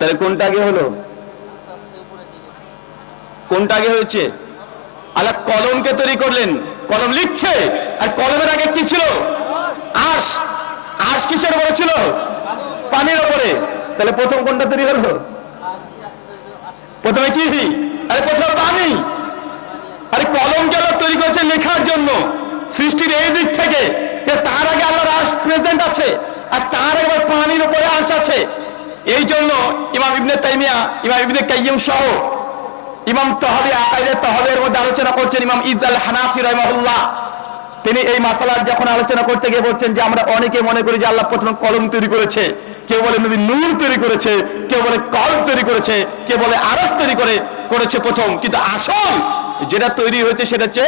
তাহলে কোনটা আগে হলো? কোনটা আগে হয়েছে? আল্লাহ কলমকে তৈরি করলেন, কলম লিখছে, আর কলমের আগে কি ছিল? আঁশ। আঁশ কিসের উপরে ছিল? পানির উপরে। তাহলে প্রথম কোনটা তৈরি হলো? প্রথমে কি? আরে প্রথমে পানি। আরে কলমকে আল্লাহ তৈরি করেছে লেখার জন্য, সৃষ্টির এই দিক থেকে। তার আগে আল্লাহর আঁশ প্রেজেন্ট আছে, আর তার একবার পানির উপরে আঁশ আছে। এই জন্য ইমাম ইবনে তাইমিয়া, ইমাম ইবনে কাইয়িম সহ ইমাম তাহাবী আকাইদে তাহাবীর মধ্যে আলোচনা করছেন ইমাম ইজাল হানাফি রাহিমাহুল্লাহ। তিনি এই মাসালার যখন আলোচনা করতে গিয়ে বলছেন যে আমরা অনেকে মনে করি যে আল্লাহ প্রথমে কলম তৈরি করেছে, কেউ বলে নবী নূর তৈরি করেছে, কেউ বলে কলম তৈরি করেছে, কেউ বলে আরশ তৈরি করেছে প্রথম। কিন্তু আসল যেটা তৈরি হয়েছে সেটা হচ্ছে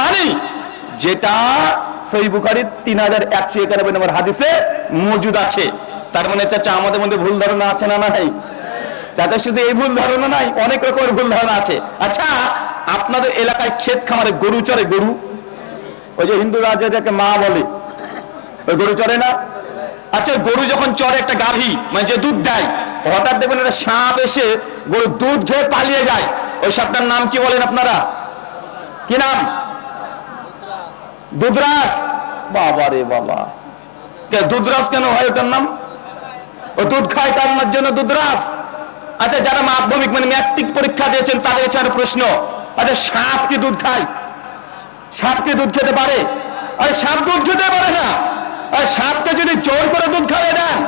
পানি, যেটা সহিহ বুখারীর 3191 নম্বর হাদিসে মজুদ আছে। তার মানে চাচা আমাদের মধ্যে ভুল ধারণা আছে না নাই? চাচা শুধু এই ভুল ধারণা নাই, অনেক রকমের ভুল ধারণা আছে। আচ্ছা, আপনাদের এলাকায় ক্ষেত খামারে গরু চড়ে? গরু, ওই যে হিন্দু রাজাকে মা বলে, ওই গরু চড়ে না? আচ্ছা, গরু যখন চড়ে একটা গাভী, মানে যে দুধ দেয়, হঠাৎ দেখবেন একটা সাপ এসে গরু দুধ খেয়ে পালিয়ে যায়, ওই সাপটার নাম কি বলেন আপনারা? কি নাম? দুধরাজ। বাবা রে বাবা, দুধরাজ কেন হয় ওটার নাম? ও দুধ খায় তার জন্য দুধরাজ। আচ্ছা, যারা মাধ্যমিক মানে ম্যাট্রিক পরীক্ষা দিয়েছেন তাদের কাছে প্রশ্ন, আচ্ছা সাপ কি দুধ খায়? সাপ কি দুধ খেতে পারে? আরে সাপ দুধ খেতে পারে না। আর সাপকে যদি জোর করে দুধ খাওয়াই দেন,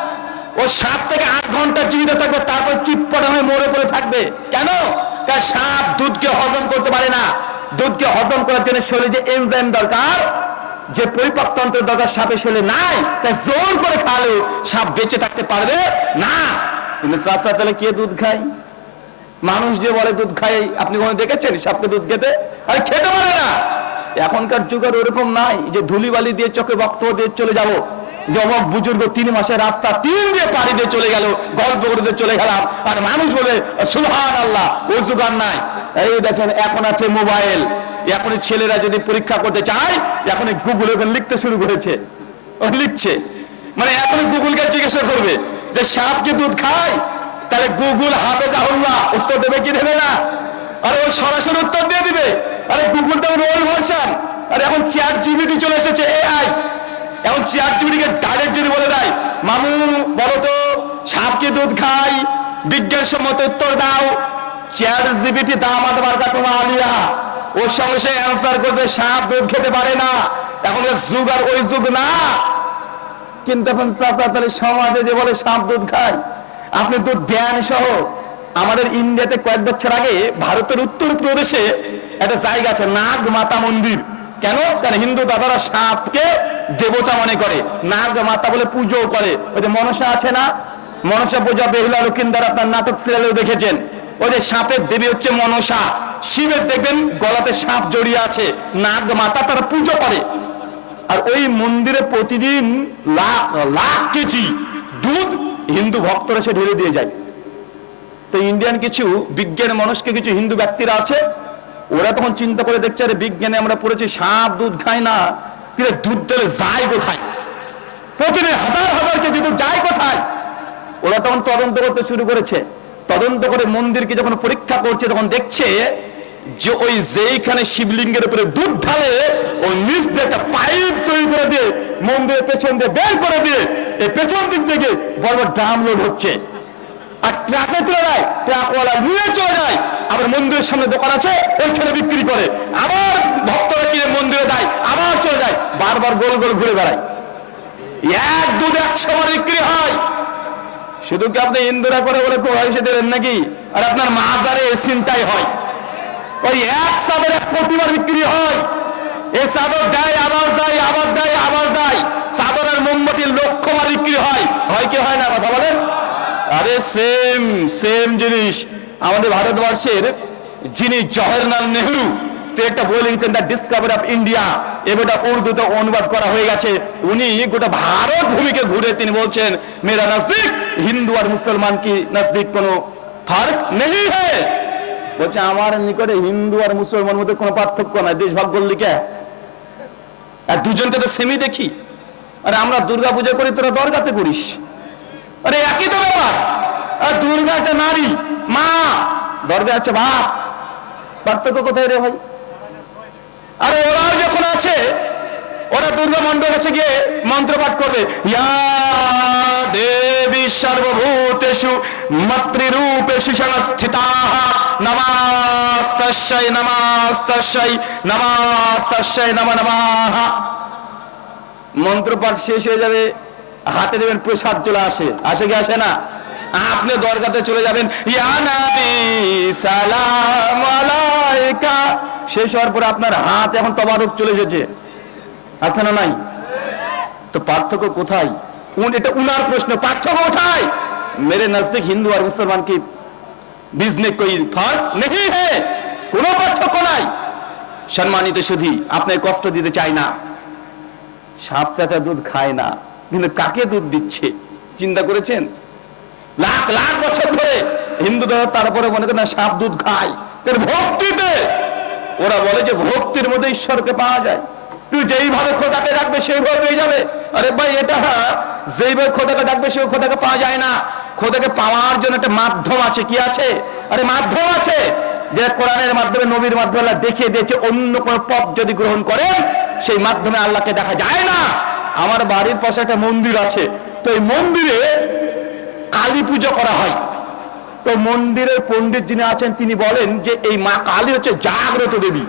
ও 7 থেকে 8 ঘন্টা জীবিত থাকবে, তারপর চিৎপটা হয়ে মরে পড়ে থাকবে। কেন? কারণ সাপ দুধকে হজম করতে পারে না। দুধকে হজম করার জন্য শরীরে যে এনজাইম দরকার, যে পরিপাকতন্ত্রের দরকার সাপের শরীরে নাই, তাই জোর করে খাওয়ালেও সাপ বেঁচে থাকতে পারবে না। কিন্তু চাচা তাহলে কে দুধ খায়? মানুষ যে বলে দুধ খায়, আপনি কখনো দেখেছেন সাপকে দুধ খেতে? আরে খেতে পারে না। এখনকার যুগ আর ওরকম নাই যে ধুলিবালি দিয়ে চোখে বক্তব্য দিয়ে চলে যাবো। যে অভাব বুজুর্গ 3 মাসের রাস্তা 3 দিয়ে পাড়ি দিয়ে চলে গেল, গল্প করে চলে গেলাম, আর মানুষ বলে সুবহানাল্লাহ। ওই যুগ আর নাই। এই দেখেন এখন আছে মোবাইল। এখন ছেলেরা যদি পরীক্ষা করতে চায়, এখন গুগল ওখানে লিখতে শুরু করেছে, ও লিখছে। মানে এখন গুগলকে জিজ্ঞাসা করবে যে সাপ কি দুধ খায়, তাহলে গুগল হাফেজাহুল্লাহ উত্তর দেবে কি দেবে না? আর ও সরাসরি উত্তর দিয়ে দিবে। আরে গুগল তো ওল্ড ভার্সন। আর এখন চ্যাট জিপিটি চলে এসেছে, এআই। এখন চ্যাট জিপিটিকে ডাইরেক্ট যদি বলে দেয়, মামু বলো তো সাপ কি দুধ খায়, বিজ্ঞানসম্মত উত্তর দাও, চ্যাট জিপিটি দামাত বারকাতুহু আলিয়া ওর সঙ্গে সে অ্যান্সার করবে সাপ দুধ খেতে পারে না। এখন যুগ আর ওই যুগ না। কিন্তু এখন চাচা তাহলে সমাজে যে বলে সাপ দুধ খায়, আপনি দুধ দেন সহ। আমাদের ইন্ডিয়াতে কয়েক বছর আগে ভারতের উত্তর প্রদেশে একটা জায়গা আছে নাগ মাতা মন্দির। কেন? কারণ হিন্দু দাদারা সাপকে দেবতা মনে করে, নাগ মাতা বলে পুজো করে। ওই যে মনসা আছে না, মনসা পূজা বেহুলা লক্ষিন্দর আপনার নাটক সিরিয়ালেও দেখেছেন। ওই যে সাপের দেবী হচ্ছে মনসা। শিবের দেখবেন গলাতে সাপ জড়িয়ে আছে, নাগ মাতা তারা পুজো করে। আর ওই মন্দিরে প্রতিদিন লাখ লাখ কেজি দুধ হিন্দু ভক্তরা সে ঢেলে দিয়ে যায়। তো ইন্ডিয়ান কিছু বিজ্ঞান মনস্ক কিছু হিন্দু ব্যক্তিরা আছে, ওরা তখন চিন্তা করে দেখছে আরে বিজ্ঞানে আমরা পড়েছি সাপ দুধ খায় না, কিন্তু দুধ দিলে যায় কোথায়? প্রতিদিন হাজার হাজার কেজি দুধ যায় কোথায়? ওরা তখন তদন্ত করতে শুরু করেছে। তদন্ত করে মন্দিরকে যখন পরীক্ষা করছে, তখন দেখছে যে ওই যেইখানে শিবলিঙ্গের উপরে দুধ ঢালে, ও নিচ দিয়ে একটা পাইপ তৈরি করে দিয়ে মন্দিরের পেছন দিয়ে বের করে দিয়ে এই পেছন দিক থেকে বড় বড় ড্রাম লোড হচ্ছে, আর ট্রাকে তুলে দেয়, ট্রাকওয়ালা নিয়ে চলে যায়। আবার মন্দিরের সামনে দোকান আছে, ওইখানে বিক্রি করে, আবার ভক্তরা কিনে মন্দিরে দেয়, আবার চলে যায়, বারবার গোল গোল ঘুরে বেড়ায়। এক দুধ 100 বার বিক্রি হয়। শুধু কি আপনি ইন্দুরা করে বলে কোয়াইশে দেবেন নাকি? আর আপনার মাজারে এই চিন্তাই হয়। ওই এক চাদর 1 কোটি বার বিক্রি হয়। এই চাদর দেয় আবার যায়, আবার দেয় আবার যায়। চাদরের মোমবাতি 1,00,000 বার বিক্রি হয়। হয় কি হয় না? কথা বলেন। আরে সেম সেম জিনিস আমাদের ভারতবর্ষের যিনি জওহরলাল নেহরু, তো একটা বই লিখেছেন দ্য ডিসকভারি অফ ইন্ডিয়া, এটা উর্দুতে অনুবাদ করা হয়ে গেছে। উনি গোটা ভারত ভূমিকে ঘুরে তিনি বলছেন মেরা নজদিক হিন্দু আর মুসলমান কি নজদিক কোনো ফার্ক নেই হ্যায়। বলছে আমার নিকটে হিন্দু আর মুসলমান মধ্যে কোনো পার্থক্য নাই, দেশ ভাগ করলি কে? আর দুজনকে তো সেমই দেখি। আরে আমরা দুর্গা পূজা করি, তোরা দরগাতে করিস। আরে একই তো ব্যাপার। আর দুর্গা দরগা একটা নারী মা, দরগা আছে বাপ। পার্থক্য কোথায় রে ভাই? আরে ওরা যখন আছে, ওরা দুর্গা মন্ডল কাছে গিয়ে মন্ত্র পাঠ করবে, ইয়া দেবী সর্বভূতেষু মাতৃরূপেষু সংস্থিতাঃ নমস্তাস্যৈ নমস্তাস্যৈ নমস্তাস্যৈ নমো নমঃ। মন্ত্র পাঠ শেষ হয়ে যাবে, হাতে দেবেন প্রসাদ চলে আসে, আসে কি আসে না? আপনি দরগাতে চলে যাবেন, ইয়া নবী সালাম আলাইকা, শেষ হওয়ার পরে আপনার হাত এখন তবারক চলে এসেছে, আছে না নাই? তো পার্থক্য কোথায়? এটা উনার প্রশ্ন, পার্থক্য কোথায়? মেরে নজদিক হিন্দু আর মুসলমান কি बीच में कोई फर्क नहीं है, কোনো পার্থক্য নাই। সম্মানিত সুধী, আপনার কষ্ট দিতে চাই না, সাপ চাচা দুধ খায় না, কিন্তু কাকে দুধ দিচ্ছে চিন্তা করেছেন? লাখ লাখ বছর ধরে হিন্দু ধর্ম, তারপরে মনে করেন সাপ দুধ খায় ভক্তিতে। ওরা বলে যে ভক্তির মধ্যে ঈশ্বরকে পাওয়া যায়, তুই যেইভাবে খোদাকে ডাকবে সেইভাবে পেয়ে যাবে। আরে ভাই, এটা যেইভাবে খোদাকে ডাকবে সেই খোদাকে পাওয়া যায় না। খোদাকে পাওয়ার জন্য একটা মাধ্যম আছে। কি আছে? আরে মাধ্যম আছে, যে কোরআনের মাধ্যমে, নবীর মাধ্যমে আল্লাহ দেখিয়ে দিয়েছে। অন্য কোন পথ যদি গ্রহণ করেন, সেই মাধ্যমে আল্লাহকে দেখা যায় না। আমার বাড়ির পাশে একটা মন্দির আছে, তো এই মন্দিরে কালী পুজো করা হয়। তো মন্দিরের পণ্ডিত যিনি আছেন তিনি বলেন যে এই মা কালী হচ্ছে জাগ্রত দেবী।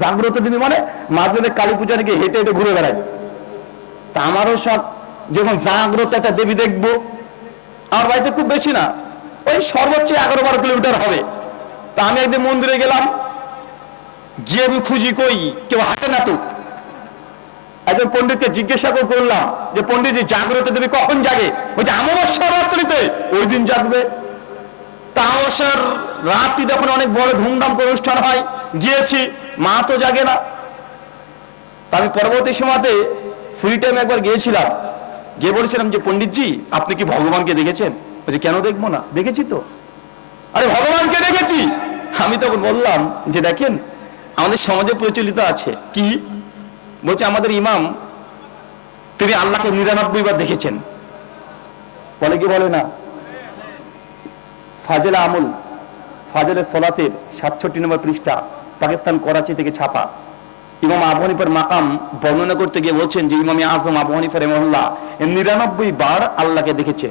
জাগ্রত দেবী মানে মাঝে কালী পূজা নাকি হেঁটে হেঁটে ঘুরে বেড়ায়। তা আমারও সব যখন জাগ্রত একটা দেবী দেখবো, আমার বাড়িতে খুব বেশি না, ওই সর্বোচ্চ 11-12 কিলোমিটার হবে। তা আমি একদিন মন্দিরে গেলাম, গিয়ে আমি খুঁজি কই কেউ হাঁটে না। তো একজন পণ্ডিতকে জিজ্ঞাসা করলাম যে পণ্ডিত, জাগ্রত দেবী কখন জাগে? বলছে অমাবস্যা রাত্রিতে, ওই দিন জাগবে। তা অমাবস্যার রাত্রি যখন অনেক বড় ধুমধাম করে অনুষ্ঠান হয়, গিয়েছি, মা তো জাগে না। তা আমি পরবর্তী সময়তে ফ্রি টাইম একবার গিয়েছিলাম, গিয়ে বলেছিলাম যে পণ্ডিতজি, আপনি কি ভগবানকে দেখেছেন? বলছে কেন দেখবো না, দেখেছি তো। আরে ভগবানকে দেখেছি। আমি তখন বললাম যে দেখেন, আমাদের সমাজে প্রচলিত আছে কি, বলছে আমাদের ইমাম তিনি আল্লাহকে 99 বার দেখেছেন। বলে কি বলে না? ফাজেলা আমল, ফাজেলের সলাতের 67 নম্বর পৃষ্ঠা, পাকিস্তান করাচি থেকে ছাপা। ইমাম আবু হানিফার মাকাম বর্ণনা করতে গিয়ে বলছেন যে ইমাম আজম আবু হানিফা রাহিমাহুল্লাহ 99 বার আল্লাহকে দেখেছে।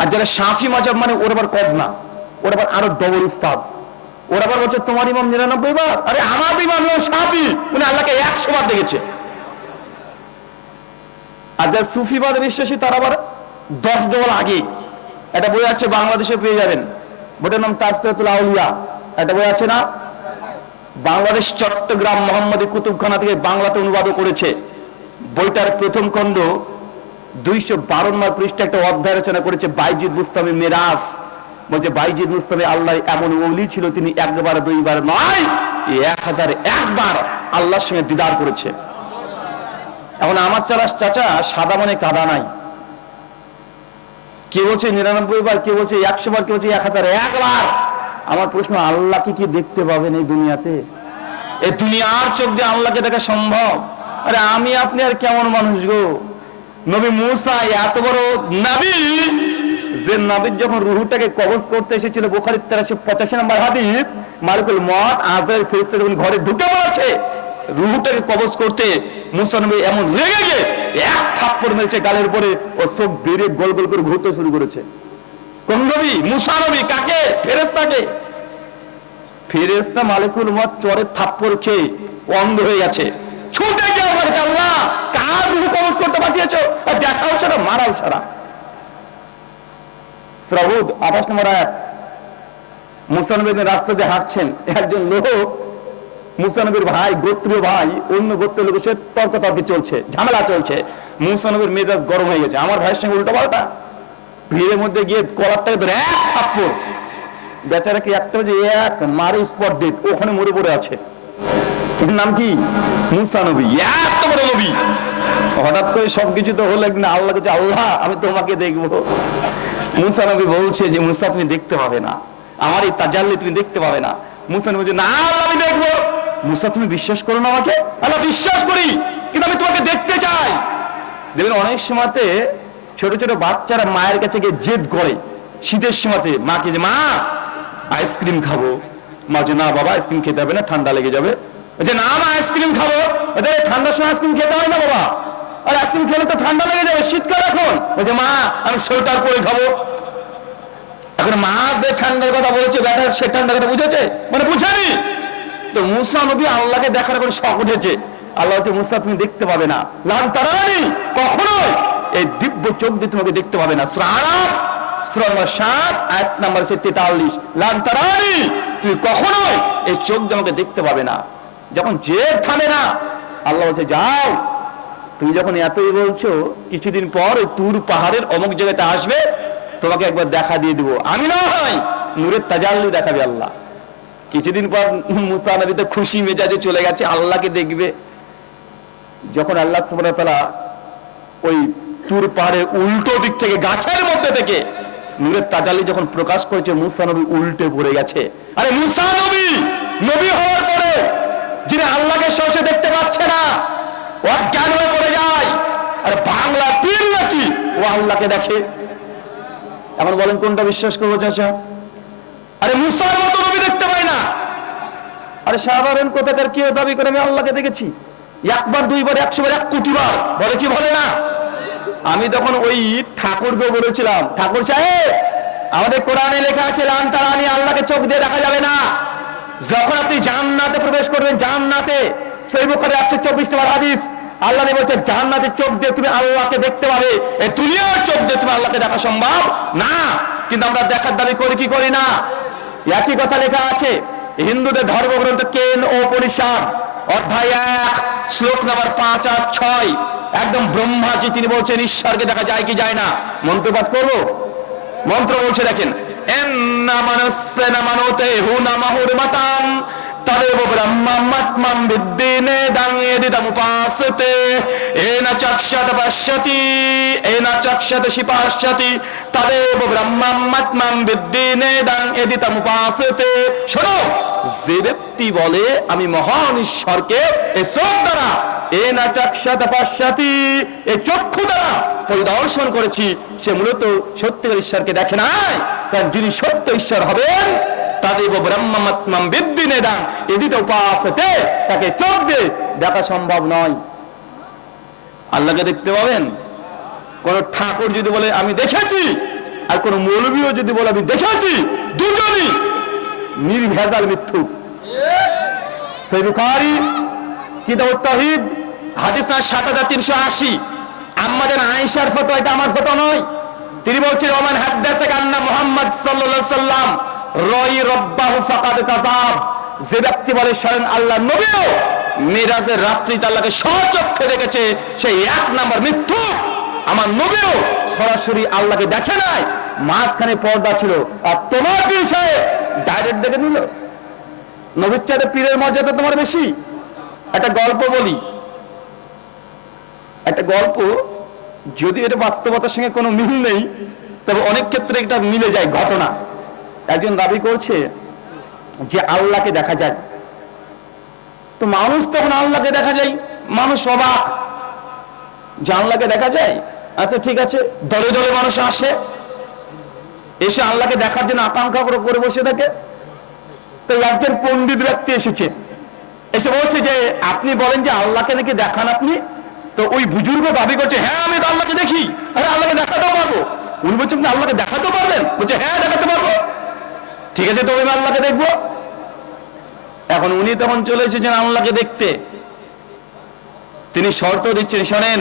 আর যারা শাফি মাযহাব মানে ওর আবার কম না, ওর আবার আরো ডবল উস্তাদ। ওর আবার বলছে তোমার ইমাম 99 বার, আরে আমার ইমাম শাফি উনি আল্লাহকে 100 বার দেখেছে। আর যারা সুফিবাদে বিশ্বাসী তারা আবার 10 ডবল আগে। একটা বই আছে, বাংলাদেশে পেয়ে যাবেন, বইটার নাম তাজকিরাতুল আউলিয়া। একটা বই আছে না, বাংলাদেশ চট্টগ্রাম মোহাম্মদী কুতুবখানা থেকে বাংলাতে অনুবাদ করেছে। বইটার প্রথম খণ্ড 212 নম্বর পৃষ্ঠা একটা অধ্যায় রচনা করেছে বাইজিদ বুস্তামি মিরাজ। বলছে বাইজিদ বুস্তামি আল্লাহ এমন ওলি ছিল, তিনি 1 বার 2 বার নয়, 1001 বার আল্লাহর সঙ্গে দিদার করেছে। এখন আমার চাচা সাদা মানে কাদা নাই, কে বলছে 99 বার, কে বলছে 100 বার, কে বলছে 1001 বার। আমার প্রশ্ন, আল্লাহ কি দেখতে পাবেন এই দুনিয়াতে? এই দুনিয়ার চোখ দিয়ে আল্লাহকে দেখা সম্ভব? আরে আমি আপনি আর কেমন মানুষ গো। নবী মুসা এত বড় নবী, যে নবীর যখন রুহুটাকে কবজ করতে এসেছিল, বুখারীর 1385 নম্বর হাদিস, মালিকুল মউত আজরাইল ফেরেশতা যখন ঘরে ঢুকে পড়েছে রুহুটাকে কবজ করতে, মুসা নবী এমন রেগে গিয়ে এক থাপ্পড় মেরেছে গালের উপরে, ও চোখ বেরিয়ে গোল গোল করে ঘুরতে শুরু করেছে। কোন নবী? মুসা নবী। কাকে? ফেরেশতাকে। ফেরেশতা মালিকুল মউত চোরের থাপ্পড় খেয়ে অন্ধ হয়ে গেছে, ছুটে গিয়ে বলছে আল্লাহ কার রূহ কবজ করতে পাঠিয়েছো? আর দেখাও ছাড়া, মারাও ছাড়া। সূরা হুদ 28 নম্বর আয়াত। মুসা নবী রাস্তা দিয়ে হাঁটছেন, একজন লোক মুসা নবীর ভাই, গোত্রীয় ভাই, অন্য গোত্রের লোকের সাথে তর্কাতর্কি চলছে, ঝামেলা চলছে। মুসা নবীর মেজাজ গরম হয়ে গেছে, আমার ভাইয়ের সঙ্গে উল্টো পাল্টা। ভিড়ের মধ্যে গিয়ে কলারটাকে ধরে এক থাপ্পড়, বেচারাকে একটা বাজে এক মারে স্পট ডেট, ওখানে মরে পড়ে আছে। নাম কি? মুসা নবী, এত বড় নবী। হঠাৎ করে সবকিছু তো হলো, একদিন আল্লাহ কাছে, আল্লাহ আমি তোমাকে দেখবো। মুসা নবী বলছে যে মুসা তুমি দেখতে পাবে না, আমার এই তাজাল্লি তুমি দেখতে পাবে না। মুসা নবী বলছে না আল্লাহ আমি দেখবো। মুসা তুমি বিশ্বাস করো না আমাকে? আল্লাহ বিশ্বাস করি, কিন্তু আমি তোমাকে দেখতে চাই। দেখবেন অনেক সময়তে ছোট ছোট বাচ্চারা মায়ের কাছে গিয়ে জেদ করে, শীতের সময়তে মাকে যে মা আইসক্রিম খাবো, মা যে না বাবা আইসক্রিম খেতে হবে না, ঠান্ডা লেগে যাবে। যে না মা আইসক্রিম খাবো, ঠান্ডার সময় আইসক্রিম খেতে হয় না বাবা, আর আইসক্রিম খেলে তো ঠান্ডা লেগে যাবে, শীতকাল এখন। ওই যে মা আমি সোয়েটার পরে খাবো। এখন মা যে ঠান্ডার কথা বলেছে বেটা সে ঠান্ডার কথা বুঝেছে, মানে বুঝেনি। তো মুসা নবী আল্লাহকে দেখার করে শখ উঠেছে। আল্লাহ হচ্ছে মুসা তুমি দেখতে পাবে না, লান তারানি, কখনোই এই দিব্য চোখ দিয়ে তোমাকে দেখতে পাবে না। সূরা আরাফ সূরা নম্বর 7 আয়াত নম্বর 43, লান তারানি, তুমি কখনোই এই চোখ দিয়ে আমাকে দেখতে পাবে না। যখন জেদ থামে না, আল্লাহ বলছে যাও, তুমি যখন এতই বলছো, কিছুদিন পর ওই তুর পাহাড়ের অমুক জায়গাতে আসবে, তোমাকে একবার দেখা দিয়ে দিব, আমি না হয় নূরের তাজাল্লি দেখাবে আল্লাহ। কিছুদিন পর মুসা নবী তো খুশি মেজাজে চলে গেছে, আল্লাহকে দেখবে। যখন আল্লাহ সুবহানাহু ওয়া তাআলা ওই তুর পাহাড়ের উল্টো দিক থেকে গাছের মধ্যে থেকে নূরের তাজাল্লি যখন প্রকাশ করেছে, মুসা নবী উল্টে পড়ে গেছে। আরে মুসা নবী, নবী হওয়ার পরে যিনি আল্লাহকে সহজে দেখতে পাচ্ছে না, অজ্ঞান হয়ে পড়ে যায়। আর বাংলা পীর নাকি ও আল্লাহকে দেখে? এখন বলেন কোনটা বিশ্বাস করবো চাচা? আরে মুসার মতো নবী দেখতে পাই না। আরে সাধারণ কোথাকার কেউ দাবি করে আমি আল্লাহকে দেখেছি, একবার দুইবার 100 বার 1 কোটি বার, বলে কি বলে না? আমি তখন ওই ঠাকুরকে বলেছিলাম, ঠাকুর সাহেব আমাদের কোরআনে লেখা আছে লান তারানি, আল্লাহকে চোখ দিয়ে দেখা যাবে না। যখন আপনি জান্নাতে প্রবেশ করবেন, জান্নাতে সহিহ বুখারী 824 নম্বর হাদিস, আল্লাহ নবী বলেছেন জান্নাতের চোখ দিয়ে তুমি আল্লাহকে দেখতে পাবে, এই দুনিয়ার চোখ দিয়ে তুমি আল্লাহকে দেখা সম্ভব না। কিন্তু আমরা দেখার দাবি করি কি করি না? একই কথা লেখা আছে হিন্দুদের ধর্মগ্রন্থ কেন ও পরিষদ অধ্যায় 1 শ্লোক নম্বর 5 আর 6, একদম ব্রহ্মাজি তিনি বলছেন ঈশ্বরকে দেখা যায় কি যায় না। মন্ত্রপাঠ করবো, মন্ত্র বলছে দেখেন, এন্না মানসনা মানতে হুনা মাহুরমাতাম তদেব ব্রহ্মাত্মাম বিদ্দিনে দাং এদিদম উপাসতে এনা চক্ষত পশ্যতি এনা চক্ষত শিপাশ্যতি তদেব ব্রহ্মাত্মাম বিদ্দিনে দাং এদিদম উপাসতে। শোনো, যে ব্যক্তি বলে আমি মহান ঈশ্বরকে এই চোখ দ্বারা এনা চক্ষত পশ্যতি, এই চক্ষু দ্বারা পরিদর্শন করেছি, সে মূলত সত্যিকার ঈশ্বরকে দেখে নাই। কারণ যিনি সত্য ঈশ্বর হবেন তাদেব ব্রহ্মাত্মাম বিদ্দিনে দাং এদিটা উপাসতে, তাকে চোখ দিয়ে দেখা সম্ভব নয়। আল্লাহকে দেখতে পাবেন? কোন ঠাকুর যদি বলে আমি দেখেছি, আর কোন মৌলবীও যদি বলে আমি দেখেছি, দুজনই নির্ভেজাল মিথ্যুক। সহিহ বুখারী কিতাবুত তাওহীদ হাদিস 7380, আম্মাজান আয়েশার ফতোয়া, এটা আমার ফতোয়া নয়। তিনি বলছেন ওমান হাদাসাকা আন্না মুহাম্মদ সাল্লাল্লাহু আলাইহি সাল্লাম রাই রাব্বাহু ফাকাদ কাযাব, যে ব্যক্তি বলে স্বয়ং আল্লাহ নবীও মিরাজের রাত্রিতে আল্লাহকে স্বচক্ষে দেখেছে, সেই 1 নাম্বার মিথ্যুক। আমার নবীও সরাসরি আল্লাহকে দেখে নাই, মাঝখানে পর্দা ছিল। আর তোমার পীর সাহেব ডাইরেক্ট দেখে নিল। নবীর চাইতে পীরের মর্যাদা তোমার বেশি। একটা গল্প বলি, একটা গল্প, যদি এটা বাস্তবতার সঙ্গে কোনো মিল নেই, তবে অনেক ক্ষেত্রে এটা মিলে যায় ঘটনা। একজন দাবি করছে যে আল্লাহকে দেখা যায়, তো মানুষ তখন আল্লাহকে দেখা যায়, মানুষ অবাক যে আল্লাহকে দেখা যায়। আচ্ছা ঠিক আছে, দলে দলে মানুষ আসে, এসে আল্লাহকে দেখার জন্য আকাঙ্ক্ষা করে বসে থাকে। তো একজন পণ্ডিত ব্যক্তি এসেছে, এসে বলছে যে আপনি বলেন যে আল্লাহকে নাকি দেখান আপনি। তো ওই বুজুর্গ দাবি করছে হ্যাঁ আমি তো আল্লাহকে দেখি, আরে আল্লাহকে দেখাতেও পারবো। উনি বলছেন আপনি আল্লাহকে দেখাতেও পারবেন? বলছে হ্যাঁ দেখাতে পারবো। ঠিক আছে, তবে আমি আল্লাহকে দেখবো। এখন উনি তখন চলে এসেছেন আল্লাহকে দেখতে। তিনি শর্ত দিচ্ছেন, শোনেন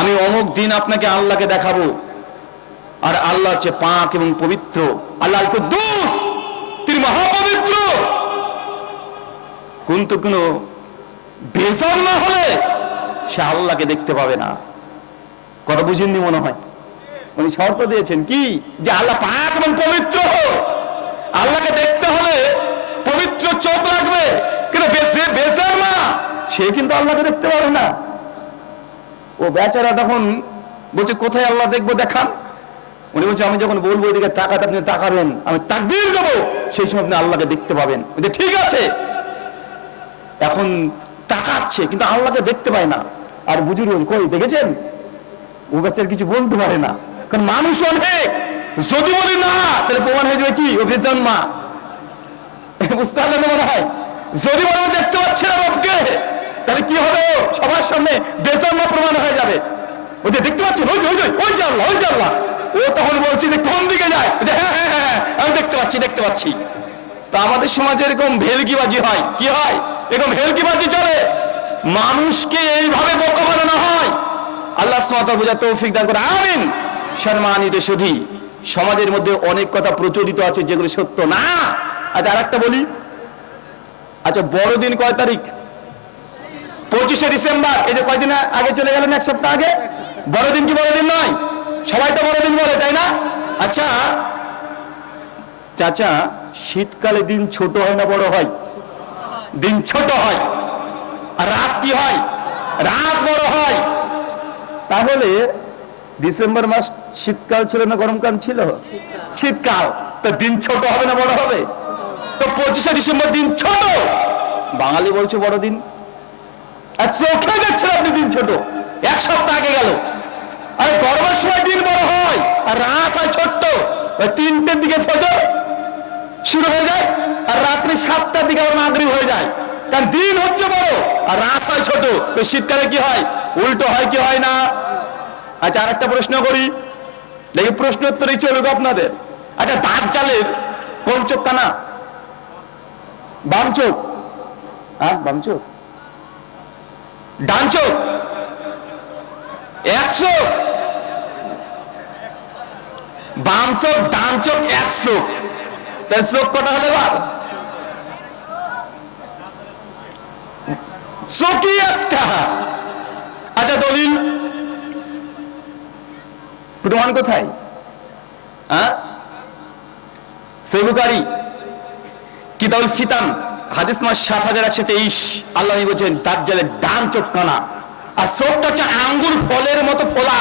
আমি অমুক দিন আপনাকে আল্লাহকে দেখাবো, আর আল্লাহ হচ্ছে পাক এবং পবিত্র, আল্লাহ কুদ্দুস, তিনি মহাপবিত্র। কিন্তু কোনো বেজার না হলে সে আল্লাহকে দেখতে পাবে না। কথা বুঝেননি মনে হয়? উনি শর্ত দিয়েছেন কি, যে আল্লাহ পাক এবং পবিত্র, আল্লাহকে দেখতে হলে পবিত্র চোখ লাগবে। কিন্তু বেজার না, সে কিন্তু আল্লাহকে দেখতে পাবে না। ও বেচারা তখন বলছে কোথায় আল্লাহ দেখবো দেখান। উনি বলছে আমি যখন বলবো এদিকে তাকাতে আপনি তাকাবেন, আমি তাকবীর দেবো, সেই সময় আপনি আল্লাহকে দেখতে পাবেন। ঠিক আছে, এখন তাকাচ্ছে কিন্তু আল্লাহকে দেখতে পায় না। আর বুজুর্গ কই দেখেছেন, ও বেচার কিছু বলতে পারে না। কারণ মানুষ অনেক, যদি বলি না তাহলে প্রমাণ হয়ে যাবে কি ও বেজন্মা। বুঝতে পারলেন মনে হয়? যদি বলে দেখতে পাচ্ছি না রবকে, তাহলে কি হবে? সবার সামনে বেজন্মা প্রমাণ হয়ে যাবে। ওই যে দেখতে পাচ্ছেন, ওই যে ওই যে ওই জানলা, ওই জানলা। ও তখন বলছি যে কোন দিকে যায়? হ্যাঁ হ্যাঁ হ্যাঁ আমি দেখতে পাচ্ছি, দেখতে পাচ্ছি। তো আমাদের সমাজে এরকম ভেলকিবাজি হয়, কি হয়? এরকম ভেলকিবাজি চলে, মানুষকে এইভাবে বোকা বানানো হয়। আল্লাহ সুবহানাহু ওয়া তাআলা বোঝার তৌফিক দান করে, আমিন। সম্মানিত সুধী, সমাজের মধ্যে অনেক কথা প্রচলিত আছে যেগুলো সত্য না। আচ্ছা আরেকটা বলি, আচ্ছা বড়দিন কয় তারিখ? 25শে ডিসেম্বর। এই যে কয়দিন আগে চলে গেলেন, এক সপ্তাহ আগে। বড়দিন কি বড়দিন নয়? সবাই তো বড়দিন বলে, তাই না? আচ্ছা চাচা, শীতকালে দিন ছোট হয় না বড় হয়? দিন ছোট হয়। আর রাত কি হয়? রাত বড় হয়। তাহলে ডিসেম্বর মাস শীতকাল ছিল না গরমকাল ছিল? শীতকাল। তো দিন ছোট হবে না বড় হবে? তো 25শে ডিসেম্বর দিন ছোট, বাঙালি বলছে বড় দিন। আর চোখে দেখছেন আপনি দিন ছোট, এক সপ্তাহ আগে গেল। আর গরমের সময় দিন বড় হয় আর রাত হয় ছোট্ট। 3টের দিকে ফজর শুরু হয়ে যায় আর রাত্রি 7টার দিকে আবার মাগরিব হয়ে যায়। কারণ দিন হচ্ছে বড় আর রাত হয় ছোট। তো শীতকালে কি হয়? উল্টো হয় কি হয় না? আচ্ছা আরেকটা প্রশ্ন করি, দেখি প্রশ্ন উত্তরই চলুক আপনাদের। আচ্ছা দাজ্জালের কোন চোখ কানা? বাম চোখ? হ্যাঁ বাম চোখ। ডান চোখ? এক চোখ। বাম চোখ ডান চোখ এক চোখ। তাহলে চোখ কটা হলে বার? চোখই একটা। আচ্ছা দলিল প্রমাণ কোথায়? হ্যাঁ সহিহ বুখারী কিতাবুল ফিতান হাদিস নাম্বার 7123। আল্লাহ বলছেন দাজ্জালের ডান চোখ কানা, আর চোখটা হচ্ছে আঙ্গুর ফলের মতো ফোলা।